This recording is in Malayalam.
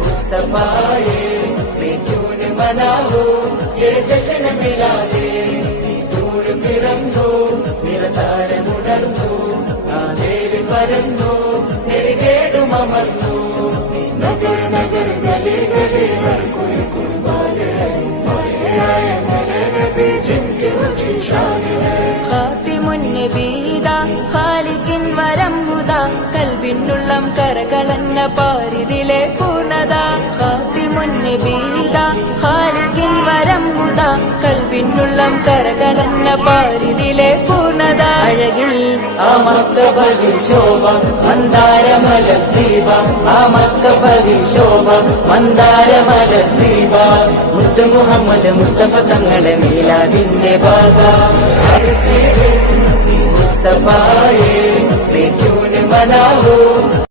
मुस्तफाए मैं क्यों न मनाऊं ये जश्न मिलादे दूर പിറന്നു നിറതാരമുണർന്നു ആലേരി പരന്നു നെരുകേടുമർന്നു നഗർ നഗർ ഗലി ഗലി ഹർ കോയി കുർബാനെ ആയ മേരെ നബി ജിൻകി ऊंची शान है ഖാതിമുൻ നബീദാ ഖാലിഖിൻ വരം ഹുദാ കൽബിനുള്ളം കരകളന്ന പാരിതിലെ പൂർണ്ണത ഖാതിമുൻ നബീദാ ഖാലിഖിൻ വരം ഹുദാ കൽബിനുള്ളം കരകളന്ന പാരിതിലെ പൂർണ്ണത അഴകിൽ ആ മക്കബദിൽ ശോഭ മന്ദാരമലർദീപ ആ മക്കബദിൽ ശോഭ മന്ദാരമലർദീപ മുത്ത് മുഹമ്മദ് മുസ്തഫ തങ്ങളെ മീലാദിന്റെ ഭാഗ मुस्तफाए मैं क्यों न मनाऊं